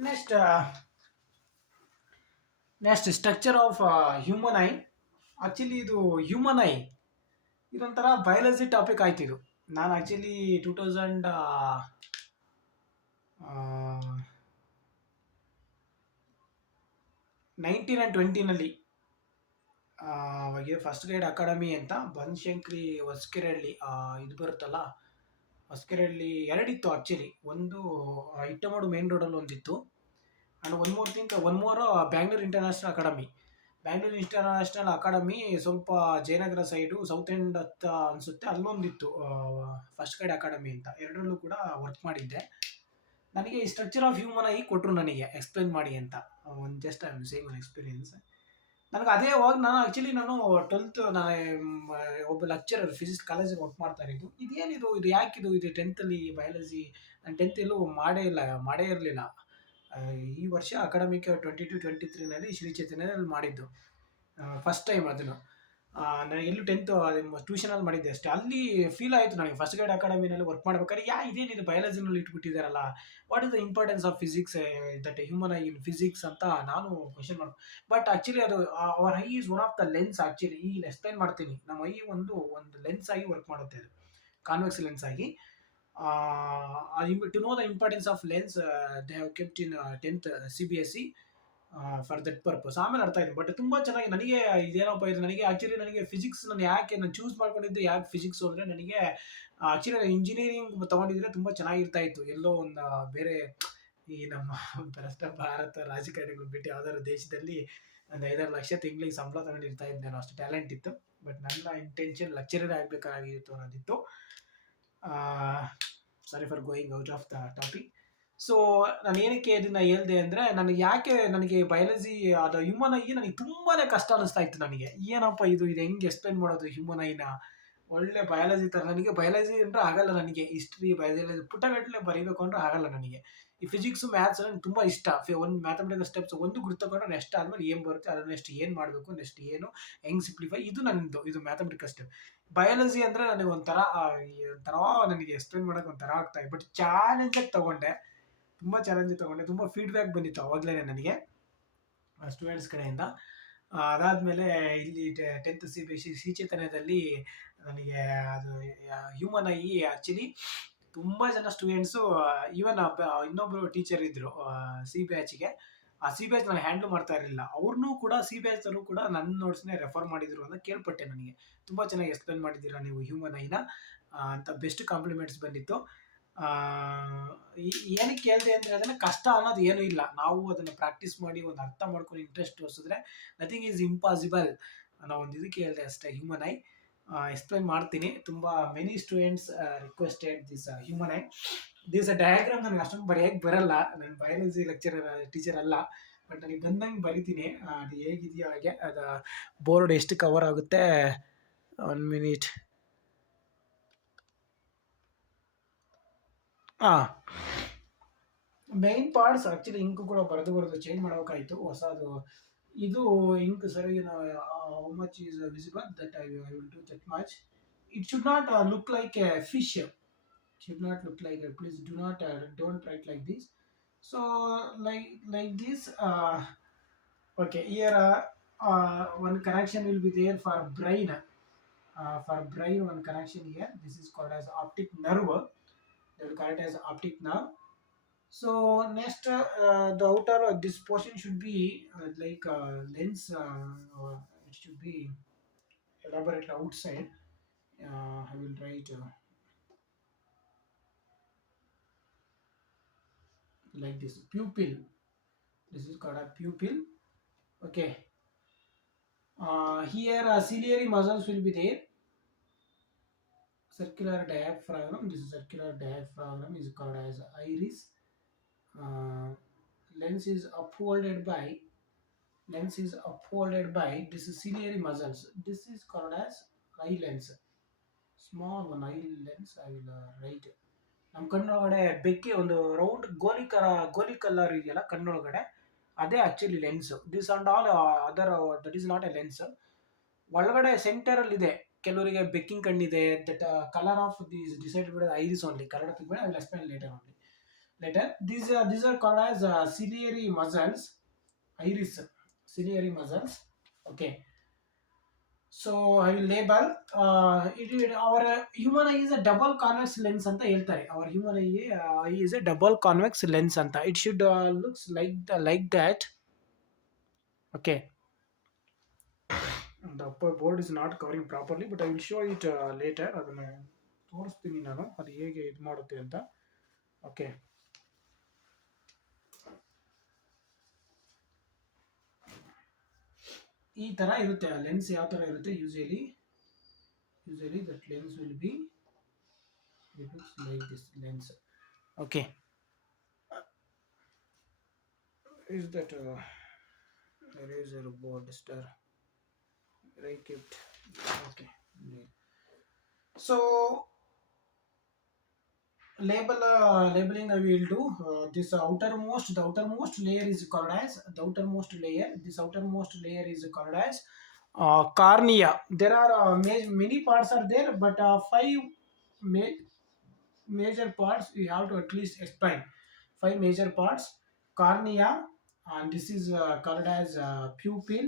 Next, next structure of human eye. Actually ಇದು human I ಇದೊಂಥರ biology topic ಆಯ್ತು ಇದು. ನಾನು ಆಕ್ಚುಲಿ 2019 and 2020 ಅವಾಗ ಫಸ್ಟ್ ಗೈಡ್ ಅಕಾಡೆಮಿ ಅಂತ ಬನಶಂಕರಿ ಹೊಸಕೆರೆಹಳ್ಳಿ ಇದು ಬರುತ್ತಲ್ಲ. ಹೊಸಕೆರೆಹಳ್ಳಿ ಎರಡಿತ್ತು ಆಕ್ಚುಲಿ. ಒಂದು ಇಟ್ಟಮಡು ಮೇನ್ ರೋಡಲ್ಲಿ ಒಂದಿತ್ತು. And one more Bangalore international academy. Bangalore international academy ಸ್ವಲ್ಪ ಜಯನಗರ ಸೈಡು ಸೌತ್ ಎಂಡ್ ಹತ್ತ ಅನಿಸುತ್ತೆ, ಅಲ್ಲೊಂದಿತ್ತು ಫಸ್ಟ್ ಗೈಡ್ ಅಕಾಡೆಮಿ ಅಂತ. ಎರಡರಲ್ಲೂ ಕೂಡ ವರ್ಕ್ ಮಾಡಿದ್ದೆ. ನನಗೆ ಈ ಸ್ಟ್ರಕ್ಚರ್ ಆಫ್ ಹ್ಯೂಮನ್ ಐ ಕೊಟ್ಟರು ನನಗೆ ಎಕ್ಸ್ಪ್ಲೈನ್ ಮಾಡಿ ಅಂತ. ಒಂದು just I am same one experience. ನನಗೆ ಅದೇ ನಾನು ಆ್ಯಕ್ಚುಲಿ ನಾನು 12th ನಾನು ಒಬ್ಬ ಲೆಕ್ಚರರ್ ಫಿಸಿಕ್ಸ್ ಕಾಲೇಜಲ್ಲಿ ವರ್ಕ್ ಮಾಡ್ತಾ ಇರೋದು. ಇದೇನಿದು, ಇದು ಯಾಕಿದು, ಇದು 10th ಬಯಾಲಜಿ. ನಾನು 10th ಎಲ್ಲೂ ಮಾಡೇ ಇರಲಿಲ್ಲ. ಈ ವರ್ಷ ಅಕಾಡೆಮಿಕ್ 2022-23 ಶ್ರೀ ಚೈತನ್ಯದಲ್ಲಿ ಮಾಡಿದ್ದು ಫಸ್ಟ್ ಟೈಮ್ ಅದನ್ನು. ನಾನು ಎಲ್ಲೂ 10th ಟ್ಯೂಷನಲ್ಲಿ ಮಾಡಿದ್ದೆ ಅಷ್ಟೇ. ಅಲ್ಲಿ ಫೀಲ್ ಆಯಿತು ನನಗೆ ಫಸ್ಟ್ ಗೈಡ್ ಅಕಾಡೆಮಿನಲ್ಲಿ ವರ್ಕ್ ಮಾಡ್ಬೇಕಾದ್ರೆ, ಇದೇನಿದು ಬಯಾಲಜಿನಲ್ಲಿ ಇಟ್ಬಿಟ್ಟಿದ್ದಾರಲ್ಲ, what is the importance of physics that human eye in physics ಅಂತ ನಾನು ಕ್ವಶನ್ ಮಾಡಿ. ಬಟ್ ಆ್ಯಕ್ಚುಲಿ ಅದು our eye is one of the lens. Actually ಈ ಎಕ್ಸ್ಪ್ಲೈನ್ ಮಾಡ್ತೀನಿ. ನಮ್ಮ ಐ ಒಂದು ಲೆನ್ಸ್ ಆಗಿ ವರ್ಕ್ ಮಾಡುತ್ತೆ. ಅದು ಕಾನ್ವೆಕ್ಸ್ ಲೆನ್ಸ್ ಆಗಿ. To know the importance of lens they have kept in 10th CBSE for that purpose. ಆಮೇಲೆ ಅರ್ಥ ಆಯ್ತು. ಬಟ್ ತುಂಬ ಚೆನ್ನಾಗಿ ನನಗೆ ಇದೇನಪ್ಪ ಇದು, ನನಗೆ ಆ್ಯಕ್ಚುಲಿ ನನಗೆ ಫಿಸಿಕ್ಸ್ ನಾನು ಚೂಸ್ ಮಾಡ್ಕೊಂಡಿದ್ದು ಯಾಕೆ ಫಿಸಿಕ್ಸು ಅಂದರೆ, ನನಗೆ ಆ್ಯಕ್ಚುಲಿ ಇಂಜಿನಿಯರಿಂಗ್ ತೊಗೊಂಡಿದ್ರೆ ತುಂಬ ಚೆನ್ನಾಗಿರ್ತಾ ಇತ್ತು. ಎಲ್ಲೋ ಒಂದು ಬೇರೆ ಈ ನಮ್ಮ ಭ್ರಷ್ಟ ಭಾರತ ರಾಜಕಾರಣಿಗಳು ಬಿಟ್ಟು ಯಾವ್ದಾದ್ರು ದೇಶದಲ್ಲಿ ಒಂದು 5-6 ಲಕ್ಷ ತಿಂಗಳಿಗೆ ಸಂಬಳ ತಗೊಂಡಿರ್ತಾ ಇದ್ದೆ. ನಾನು ಅಷ್ಟು ಟ್ಯಾಲೆಂಟ್ ಇತ್ತು. ಬಟ್ ನನ್ನ ಇಂಟೆನ್ಷನ್ ಲೆಕ್ಚರರ್ ಆಗಬೇಕಾಗಿತ್ತು ಅನ್ನೋದಿತ್ತು. Sorry for going out of the topic. So ನಾನು ಏನಕ್ಕೆ ಇದನ್ನ ಹೇಳ್ದೆ ಅಂದರೆ, ನನಗೆ ಬಯಾಲಜಿ ಅದು ಹ್ಯೂಮನ್ ಐ ನನಗೆ ತುಂಬಾ ಕಷ್ಟ ಅನ್ನಿಸ್ತಾ ಇತ್ತು. ನನಗೆ ಏನಪ್ಪ ಇದು ಹೆಂಗೆ ಎಕ್ಸ್ಪ್ಲೈನ್ ಮಾಡೋದು ಹ್ಯೂಮನ್ ಐನ. ಒಳ್ಳೆ ಬಯಾಲಜಿ ಥರ ನನಗೆ ಬಯಾಲಜಿ ಅಂದರೆ ಆಗಲ್ಲ. ನನಗೆ ಹಿಸ್ಟ್ರಿ ಬಯಾಲಜಿ ಪುಟಗಟ್ಟಲೆ ಬರೀಬೇಕು ಅಂದರೆ ಆಗಲ್ಲ ನನಗೆ. ಈ ಫಿಸಿಕ್ಸು ಮ್ಯಾಥ್ಸ್ ನನಗೆ ತುಂಬ ಇಷ್ಟ. ಒಂದು ಮ್ಯಾಥಮೆಟಿಕಲ್ ಸ್ಟೆಪ್ಸ್ ಒಂದು ಗುರ್ತಕೊಂಡು ನೆಕ್ಸ್ಟ್ ಆದಮೇಲೆ ಏನು ಬರುತ್ತೆ ಅದನ್ನು ನೆಕ್ಸ್ಟ್ ಏನು ಮಾಡಬೇಕು, ನೆಕ್ಸ್ಟ್ ಏನು ಹೆಂಗೆ ಸಿಂಪ್ಲಿಫೈ, ಇದು ಇದು ಮ್ಯಾಥಮೆಟಿಕಲ್ ಸ್ಟೆಪ್. ಬಯಾಲಜಿ ಅಂದರೆ ನನಗೆ ಒಂಥರ ನನಗೆ ಎಕ್ಸ್ಪ್ಲೈನ್ ಮಾಡೋಕೆ ಒಂಥರ ಆಗ್ತಾಯಿದೆ. ಬಟ್ ಚಾಲೆಂಜಾಗಿ ತೊಗೊಂಡೆ, ತುಂಬ ಫೀಡ್ಬ್ಯಾಕ್ ಬಂದಿತ್ತು ಅವಾಗಲೇ ನನಗೆ ಸ್ಟೂಡೆಂಟ್ಸ್ ಕಡೆಯಿಂದ. ಅದಾದಮೇಲೆ ಇಲ್ಲಿ 10th CBSE ಶ್ರೀ ಚೈತನ್ಯದಲ್ಲಿ ನನಗೆ ಅದು ಹ್ಯೂಮನ್ ಐ ಆ್ಯಕ್ಚುಲಿ ತುಂಬ ಜನ ಸ್ಟೂಡೆಂಟ್ಸು, ಈವನ್ ಇನ್ನೊಬ್ಬರು ಟೀಚರ್ ಇದ್ದರು ಸಿ ಬ್ಯಾಚ್ಗೆ. ಆ ಸಿ ಬ್ಯಾಚ್ ನಾನು ಹ್ಯಾಂಡಲ್ ಮಾಡ್ತಾ ಇರಲಿಲ್ಲ. ಅವ್ರನ್ನೂ ಕೂಡ ಸಿ ಬ್ಯಾಚ್ನವರು ಕೂಡ ನನ್ನ ನೋಟ್ಸ್ನೇ ರೆಫರ್ ಮಾಡಿದರು ಅಂತ ಕೇಳ್ಪಟ್ಟೆ. ನನಗೆ ತುಂಬ ಚೆನ್ನಾಗಿ ಎಕ್ಸ್ಪ್ಲೇನ್ ಮಾಡಿದ್ದೀರಾ ನೀವು ಹ್ಯೂಮನ್ ಐನ ಅಂತ ಬೆಸ್ಟ್ ಕಾಂಪ್ಲಿಮೆಂಟ್ಸ್ ಬಂದಿತ್ತು. ಏನಕ್ಕೆ ಕೇಳಿದೆ ಅಂದರೆ, ಅದನ್ನು ಕಷ್ಟ ಅನ್ನೋದು ಏನೂ ಇಲ್ಲ. ನಾವು ಅದನ್ನು ಪ್ರಾಕ್ಟೀಸ್ ಮಾಡಿ ಒಂದು ಅರ್ಥ ಮಾಡ್ಕೊಂಡು ಇಂಟ್ರೆಸ್ಟ್ ತೋರಿಸಿದ್ರೆ ನಥಿಂಗ್ ಈಸ್ ಇಂಪಾಸಿಬಲ್ ಅನ್ನೋ ಒಂದು ಇದಕ್ಕೆ ಹೇಳಿದೆ ಅಷ್ಟೇ. ಹ್ಯೂಮನ್ ಐ ಎಕ್ಸ್ಪ್ಲೈನ್ ಮಾಡ್ತೀನಿ. ತುಂಬ many students requested this human I. This diagram ನನಗೆ ಅಷ್ಟೊಂದು ಬರೆಯೋಕ್ಕೆ ಬರಲ್ಲ. ನಾನು ಬಯಾಲಜಿ ಟೀಚರ್ ಅಲ್ಲ. ಬಟ್ ನನಗೆ ಬಂದಂಗೆ ಬರಿತೀನಿ. ಅದು ಹೇಗಿದೆಯೋ ಹಾಗೆ. ಅದು ಬೋರ್ಡ್ ಎಷ್ಟು ಕವರ್ ಆಗುತ್ತೆ, 1 minute. Main parts actually ink ಕೂಡ ಬರೆದು ಚೇಂಜ್ ಮಾಡಬೇಕಾಯಿತು. ಹೊಸದು ಇದು ಇಂಕ್ ಸರಿಯಾಗಿ how much is visible that I will do that much. It should not look like A fish. Should not look like it. Please don't write like this. So like this. Okay, here one connection will be there for brain. For brain, one connection here. This is called as optic nerve. They will call it as optic nerve. So next, the outer this portion should be like lens. It should be elaborate outside. I will write. Like this, pupil. This is called a pupil. Okay. Here ciliary muscles will be there. Circular diaphragm. This circular diaphragm is called as iris. Lens is upfolded by this ciliary muscles. This is called as eye lens. Small one eye lens. I will write. ನಮ್ಮ ಕಣ್ಣೊಳಗಡೆ ಬೆಕ್ಕಿ ಒಂದು round ಗೋಲಿ colour ಇದೆಯಲ್ಲ ಕಣ್ಣೊಳಗಡೆ, ಅದೇ actually lens. This and all other that is not a lens. ಒಳಗಡೆ ಸೆಂಟರಲ್ಲಿ ಇದೆ. ಕೆಲವರಿಗೆ ಬೆಕ್ಕಿಂಗ್ ಕಣ್ಣಿದೆ. That colour of this decided by iris only. Kannada ತೆಗೆಬೇಡ, I will explain later only. later. These are called as ciliary muscles, iris, ciliary muscles. Okay, so I will label. Our human eye is a double convex lens ಅಂತ ಹೇಳ್ತಾರೆ. Our human eye is a double convex lens ಅಂತ. It should looks like that. Okay. The upper board is not covering properly, but I will show it later. ಅದನ್ನ ತೋರಿಸ್ತೀನಿ ನಾನು ಅದು ಹೇಗೆ ಇದು ಮಾಡುತ್ತೆ ಅಂತ. ಓಕೆ, ಈ ತರ ಇರುತ್ತೆ ಲೆನ್ಸ್. ಯಾವ ತರ ಇರುತ್ತೆ usually that lens will be, it looks like this lens. Okay, is that eraser board star right kept. Okay, so labeling I will do. This the outermost layer is called as the outermost layer. This outermost layer is called as cornea. There are many parts are there, but five ma- major parts we have to at least explain. Five major parts: cornea, and this is called as pupil,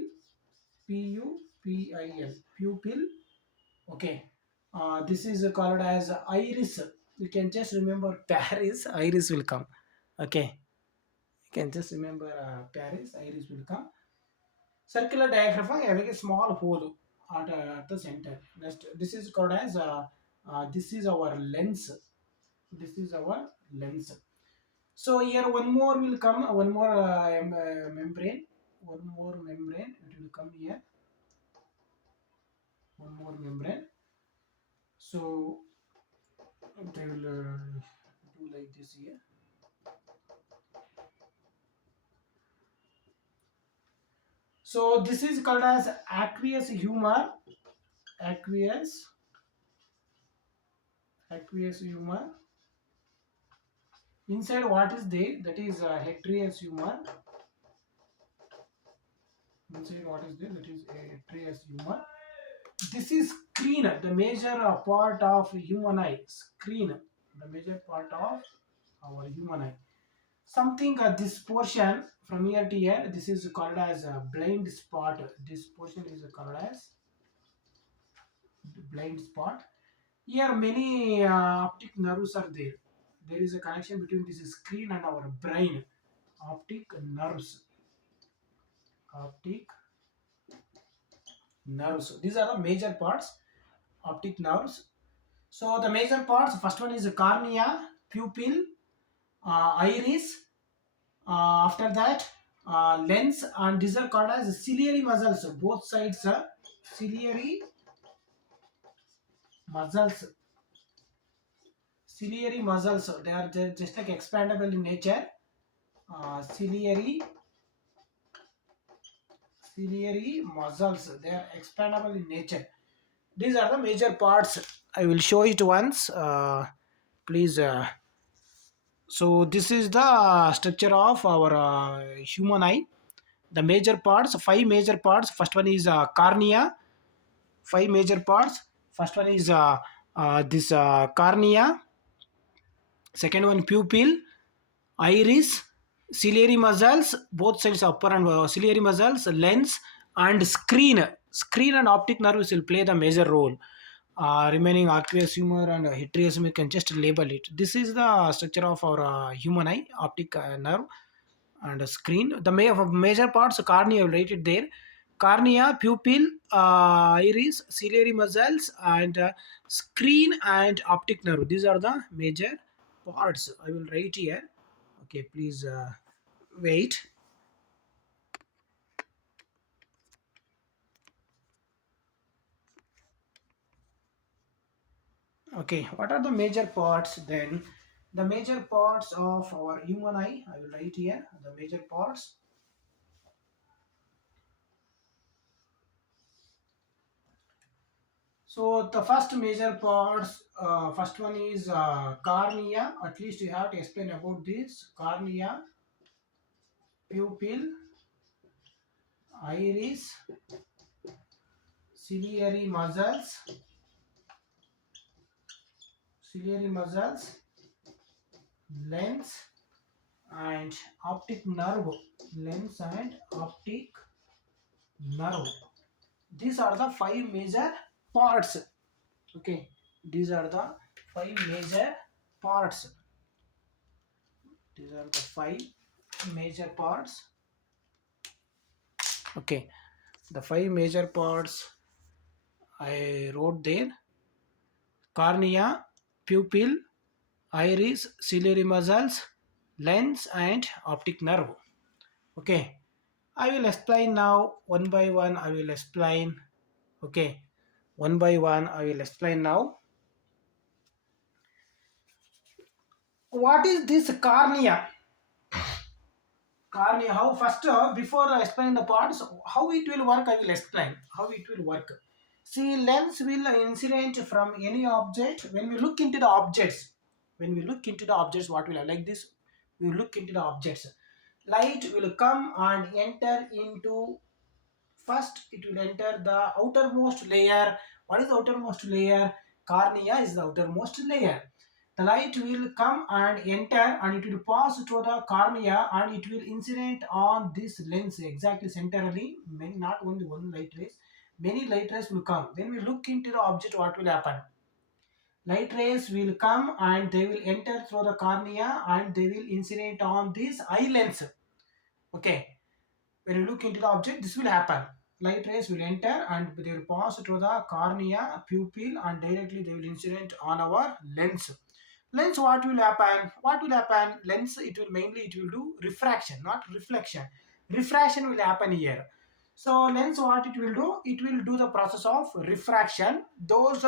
pupil, pupil. Okay, this is called as iris. You can just remember Paris, iris will come. Okay, you can just remember Paris, iris will come. Circular diaphragm having a small hole at the center. Next, this is called as this is our lens. This is our lens. So here one more will come, one more membrane, one more membrane. It will come here. One more membrane. So they will do like this here. So this is called as aqueous humor. Aqueous, aqueous humor. Inside what is there? That is aqueous humor. Inside what is there? That is aqueous humor. This is screen, the major part of human eye. Screen, the major part of our human eye. Something this portion from here to here, this is called as a blind spot. This portion is called as blind spot. Here many optic nerves are there. There is a connection between this screen and our brain. Optic nerves. Optic nerves. These are the major parts. Optic nerves. So the major parts. First one is cornea, pupil, iris. After that, lens, and these are called as ciliary muscles. Both sides are ciliary muscles. Ciliary muscles. They are just like expandable in nature. Ciliary muscles. They are expandable in nature. These are the major parts. I will show it once. Please. So this is the structure of our human eye. The major parts, five major parts. First one is cornea. Five major parts. First one is this cornea. Second one pupil, iris, ciliary muscles, both sides upper and ciliary muscles, lens, and screen. Screen and optic nerves will play the major role. Remaining aqueous humor and heterosis, we can just label it. This is the structure of our human eye, optic nerve and a screen. The major parts, cornea, I will write it there. Cornea, pupil, iris, ciliary muscles, and screen and optic nerve. These are the major parts. I will write here. Okay, please wait. Okay, what are the major parts then? The major parts of our human eye, I will write here. The major parts. So the first major parts, first one is cornea. At least you have to explain about this. Cornea, pupil, iris, ciliary muscles, lens, and optic nerve. Lens and optic nerve. These are the five major parts. Okay, these are the five major parts. These are the five major parts. Okay, the five major parts I wrote there: cornea, pupil, iris, ciliary muscles, lens, and optic nerve. Okay, I will explain now one by one. I will explain. Okay, one by one. I will explain now. What is this cornea? Cornea. How first before I explain the parts, how it will work? I will explain how it will work. See, lens will incident from any object. When we look into the objects, what will like this? We look into the objects. Light will come and enter into. First, it will enter the outermost layer. What is the outermost layer? Cornea is the outermost layer. The light will come and enter and it will pass through the cornea and it will incident on this lens exactly centrally. Many, not only one light rays, many light rays will come. When we look into the object, what will happen? Light rays will come and they will enter through the cornea and they will incident on this eye lens. Okay, when you look into the object, this will happen. Light rays will enter and they will pass through the cornea, pupil, and directly they will incident on our lens. Lens, what will happen? What will happen? Lens, it will do refraction, not reflection. Refraction will happen here. So lens, what it will do? It will do the process of refraction. Those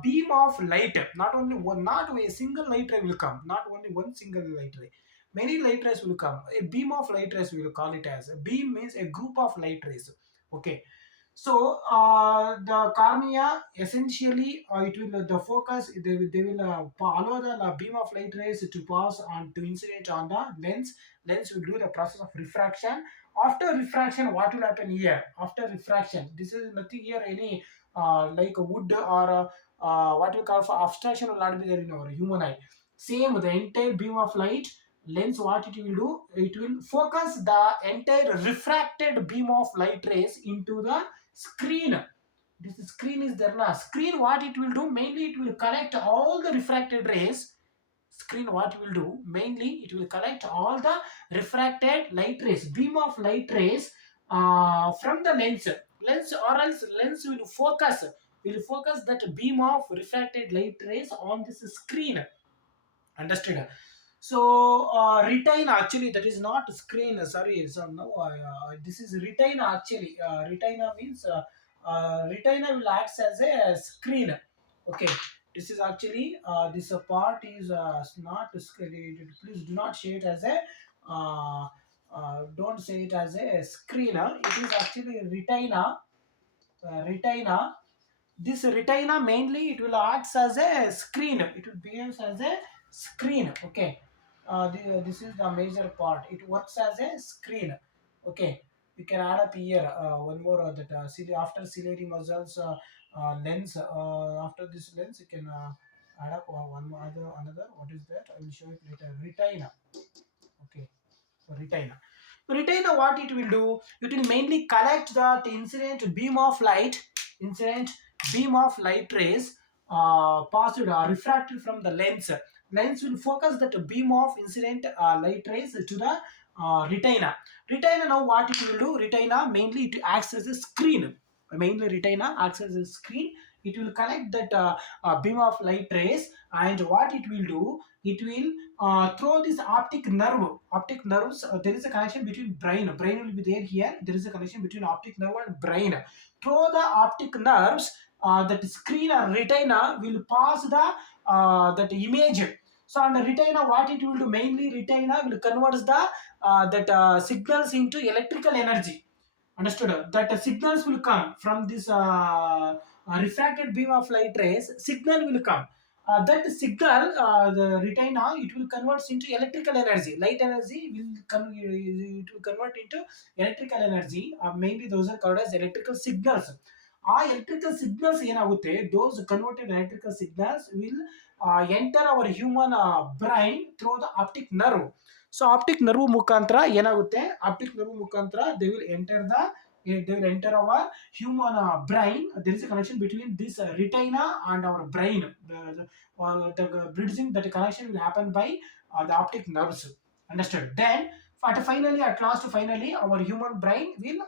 beam of light, not only one, not a single light ray will come, not only one single light ray. Many light rays will come. A beam of light rays we will call it as. A beam means a group of light rays. Okay. So the cornea essentially it will the focus they will allow the beam of light rays to pass on to incident on the lens. Lens will do the process of refraction. After refraction, what will happen here? After refraction, this is nothing here any like a wood or what we call for abstraction will not be there in our human eye. Same the entire beam of light lens what it will do? It will focus the entire refracted beam of light rays into the screen. This screen is there now. Screen what it will do? Mainly it will collect all the refracted rays. Screen what it will do? Mainly it will collect all the refracted light rays, beam of light rays from the lens. Lens or else lens will focus that beam of refracted light rays on this screen. Understood? So retina actually that is not screen. Sorry, so no. This is retina actually. Retina means retina will act as a screen. Okay. This is actually this part is not screen. Please do not say it as a. Don't say it as a screener. It is actually retina. Retina. This retina mainly it will acts as a screen. It will behave as a screen. Okay. This is the major part. It works as a screen. Okay. You can add up here one more that after ciliary muscles lens. After this lens, you can add up one more other another. What is that? I will show it later. Retina. Okay. Retina. Retina, what it will do? It will mainly collect the incident beam of light rays passed or refracted from the lens. Lens will focus that beam of incident light rays to the retina. Retina now what it will do? Retina mainly it acts as a screen. Mainly retina acts as a screen. It will collect that beam of light rays and what it will do? It will through this optic nerves there is a connection between brain will be there here. There is a connection between optic nerve and brain. Through the optic nerves that screen or retina will pass the that image. So on the retina what it will do? Mainly retina will convert the that signals into electrical energy. Understood? That signals will come from this refracted beam of light rays. Signal will come. That signal, the retina, it will convert into electrical energy. Light energy it will convert into electrical energy. Mainly those are called as electrical signals. ಆ electrical signals ಏನಾಗುತ್ತೆ those converted electrical signals will enter our human brain through the optic nerve. So optic nerve ಮುಖಾಂತರ ಏನಾಗುತ್ತೆ, optic nerve ಮುಖಾಂತರ they will enter the, they will enter our human brain. There is a connection between this retina and our brain. The bridging, that connection will happen by the optic nerves. Understood? Then finally, at last, finally our human brain will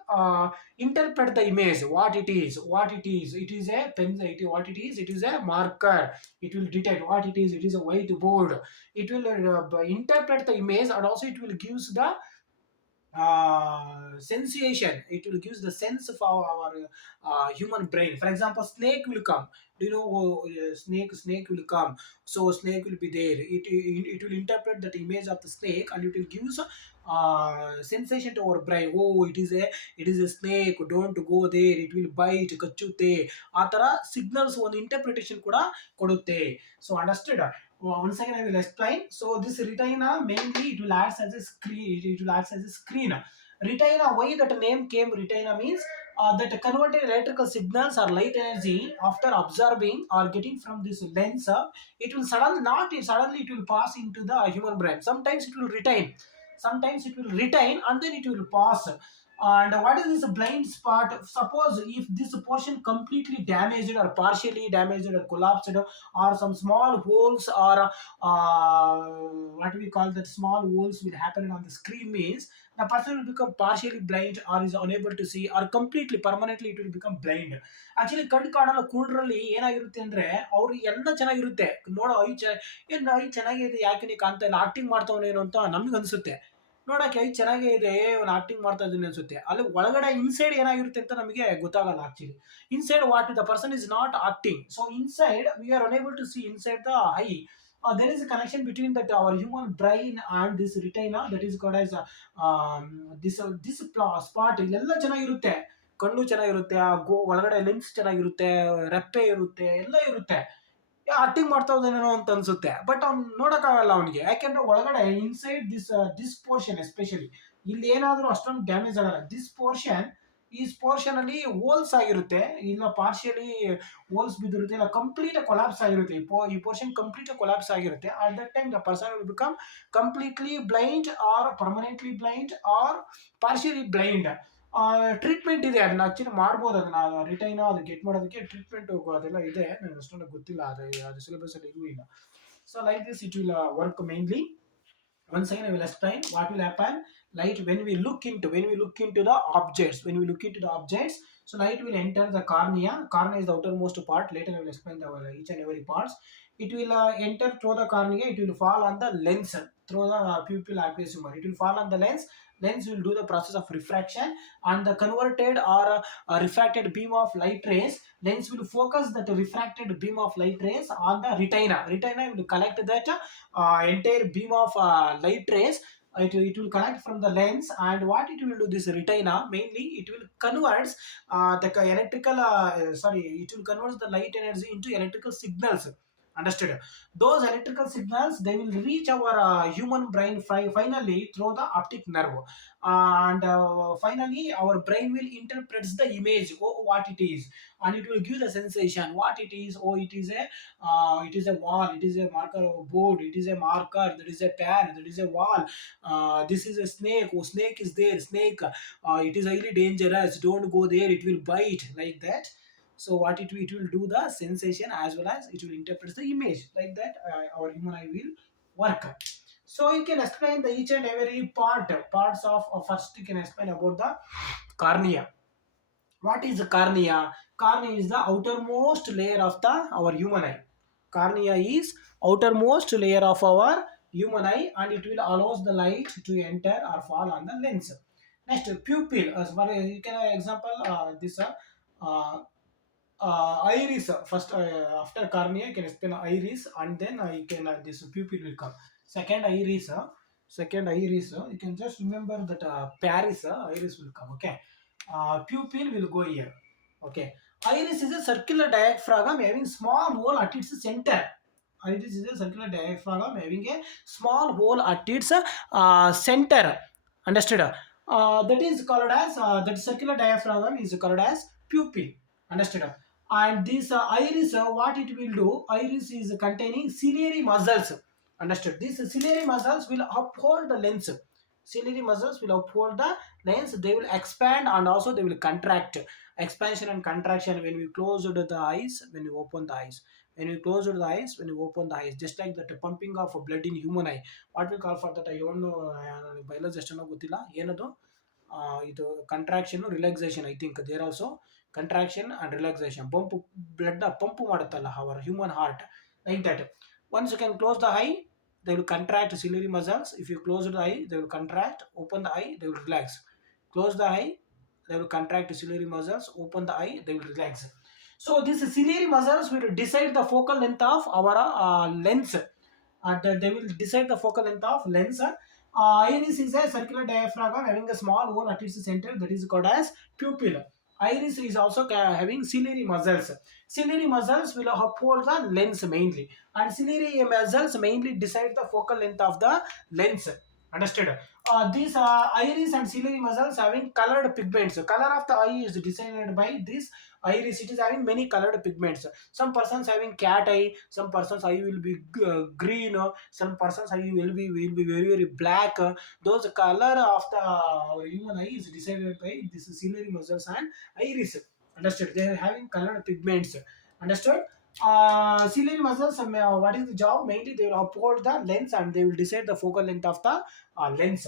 interpret the image, what it is, it is a pen, what it is a marker. It will detect what it is a whiteboard. It will interpret the image, and also it will gives the sensation. It will gives the sense of our human brain. For example, snake will come. Do you know, snake will come, so snake will be there. It will interpret that image of the snake, and it will gives sensation to our brain. Oh, it is a snake, don't go there, it will bite, ಕಚ್ಚುತ್ತೆ, ಆ ತರ signals ಒಂದು interpretation ಕೂಡ ಕೊಡುತ್ತೆ. So understood? once again I will explain. So this retina, mainly it will act as a screen. It will act as a screen. Retina, why that name came retina means that converted electrical signals or light energy after observing or getting from this lens, it will suddenly, not suddenly, it will pass into the human brain. Sometimes it will retain, sometimes it will retain, and then it will pass. And what is this blind spot? Suppose if this portion completely damaged or partially damaged or collapsed, or some small holes, or what we call that small holes will happen on the screen, means the person will become partially blind or is unable to see, or completely permanently it will become blind. Actually ಕಣ್ಣು ಕಾಣಲ್ಲ ಕುರುಡ್ರಲ್ಲಿ ಏನಾಗಿರುತ್ತೆ ಅಂದ್ರೆ, ಅವ್ರು ಎಲ್ಲ ಚೆನ್ನಾಗಿರುತ್ತೆ, ನೋಡೋ ಏನ್ I ಚೆನ್ನಾಗಿದೆ, ಯಾಕೆ ನೀ ಕಾಣ್ತಾ ಇಲ್ಲ, ಆಕ್ಟಿಂಗ್ ಮಾಡ್ತಾವನೇನು ಅಂತ ನಮ್ಗೆ ಅನ್ಸುತ್ತೆ. ನೋಡಕ್ಕೆ ಐ ಚೆನ್ನಾಗೇ ಇದೆ, ಅವ್ನು ಆಕ್ಟಿಂಗ್ ಮಾಡ್ತಾ ಇದ್ದೀನಿ ಅನ್ಸುತ್ತೆ. ಅಲ್ಲಿ ಒಳಗಡೆ ಇನ್ಸೈಡ್ ಏನಾಗಿರುತ್ತೆ ಅಂತ ನಮಗೆ ಗೊತ್ತಾಗಲ್ಲ. Actually inside what the person is not acting. So inside we are unable to see inside the eye. There is a connection between that our human brain and this retina, that is called as this spot. ಇಲ್ಲೆಲ್ಲ ಚೆನ್ನಾಗಿರುತ್ತೆ, ಕಣ್ಣು ಚೆನ್ನಾಗಿರುತ್ತೆ, ಆ ಒಳಗಡೆ lens ಚೆನ್ನಾಗಿರುತ್ತೆ, ರೆಪ್ಪೆ ಇರುತ್ತೆ, ಎಲ್ಲ ಇರುತ್ತೆ. ಆಕ್ಟಿಂಗ್ ಮಾಡ್ತಾ ಇದ್ದಾನೇನೋ ಅಂತ ಅನ್ಸುತ್ತೆ, ಬಟ್ ಅವ್ನು ನೋಡಕ್ಕಾಗಲ್ಲ ಅವನಿಗೆ, ಯಾಕೆಂದ್ರೆ ಒಳಗಡೆ ಇನ್ಸೈಡ್ ದಿಸ್ ಪೋರ್ಷನ್ ಎಸ್ಪೆಷಲಿ ಇಲ್ಲಿ ಏನಾದ್ರೂ ಅಷ್ಟೊಂದು ಡ್ಯಾಮೇಜ್ ಆಗಲ್ಲ. ದಿಸ್ ಪೋರ್ಷನ್, ಈ ಪೋರ್ಷನ್ ಅಲ್ಲಿ ಹೋಲ್ಸ್ ಆಗಿರುತ್ತೆ, ಇಲ್ಲ ಪಾರ್ಷಿಯಲಿ ಹೋಲ್ಸ್ ಬಿದ್ದಿರುತ್ತೆ, ಇಲ್ಲ ಕಂಪ್ಲೀಟ್ ಕೊಲಾಪ್ಸ್ ಆಗಿರುತ್ತೆ. ಈ ಪೋರ್ಷನ್ ಕಂಪ್ಲೀಟ್ ಕೊಲಾಪ್ಸ್ ಆಗಿರುತ್ತೆ. At that time the person will become completely blind or permanently blind or partially blind. Treatment ಇದೆ, ಅದನ್ನ ಆಕ್ಚುಲಿ ಮಾಡ್ಬೋದು. ಅದನ್ನ ರಿಟೈನ್ ಅದು ಗೆಟ್ ಮಾಡೋದಕ್ಕೆ ಟ್ರೀಟ್ಮೆಂಟ್ ಅದೆಲ್ಲ ಇದೆ, ನನಗೆ ಅಷ್ಟೊಂದು ಗೊತ್ತಿಲ್ಲ, ಅದು ಸಿಲೆಬಸ್ ಅಲ್ಲಿ ಇದೂ ಇಲ್ಲ. So like this it will work mainly. Once again I will explain what will happen. Light, when we look into the objects, so light will enter the cornea. Cornea is the outermost part. Later I will explain each and every parts. It will enter through the cornea. It will fall on the lens through the pupil aqueous humor. It will fall on the lens. Lens will do the process of refraction, and the converted or refracted beam of light rays, lens will focus that refracted beam of light rays on the retina. Retina will collect that entire beam of light rays. It will collect from the lens, and what it will do, this retina mainly, it will converts the electrical it will convert the light energy into electrical signals. Understood? Those electrical signals, they will reach our human brain finally through the optic nerve, and finally our brain will interpret the image, oh, what it is, and it will give the sensation what it is. Oh, it is a wall, it is a marker board, it is a marker, that is a pen, that is a wall. This is a snake, oh, snake is there, snake, it is highly dangerous, don't go there, it will bite, like that. So what it will do the sensation, as well as it will interpret the image, like that our human eye will work. So you can explain the each and every parts of first you can explain about the cornea. What is the cornea? Cornea is the outermost layer of the our human eye. Cornea is outermost layer of our human eye, and it will allows the light to enter or fall on the lens. Next, pupil. As far as you can example this iris. First, after cornea you can explain iris, and then you can this pupil will come. Second iris, you can just remember that paris, iris will come. Okay, pupil will go here. Okay, iris is a circular diaphragm having small hole at its center. Iris is a circular diaphragm having a small hole at its center. Understood? That is called as that circular diaphragm is called as pupil. Understood? And this iris, what it will do? Iris is containing ciliary muscles. Understood? These ciliary muscles will uphold the lens. Ciliary muscles will uphold the lens. They will expand and also they will contract. Expansion and contraction when we close the eyes, when we open the eyes. When we close the eyes, when we open the eyes. Just like that pumping of blood in human eye. What we call for that? I don't know. Biology ಎಷ್ಟನೋ ಗೊತ್ತಿಲ್ಲ ಏನದು ಇದು contraction relaxation I think there also contraction and relaxation pump blood pump ಮಾಡುತ್ತಲ್ಲ our human heart like that once you can close the eye they will contract ciliary muscles. If you close the eye they will contract, open the eye they will relax, close the eye they will contract ciliary muscles, open the eye they will relax. So these ciliary muscles will decide the focal length of our lens, they will decide the focal length of lens. Iris is a circular diaphragm having a small hole at its center that is called as pupil. Iris is also having ciliary muscles. Ciliary muscles will uphold the lens mainly, and ciliary muscles mainly decide the focal length of the lens. Understood? These iris and ciliary muscles having colored pigments. Color of the eye is decided by this iris. It is having many colored pigments. Some persons having cat eye, some persons eye will be green, some persons eye will be very very black. Those color of the human eye is decided by this ciliary muscles and iris. Understood? They are having colored pigments. Understood? Ciliary muscles, what is the job? Mainly they will uphold the lens and they will decide the focal length of the lens.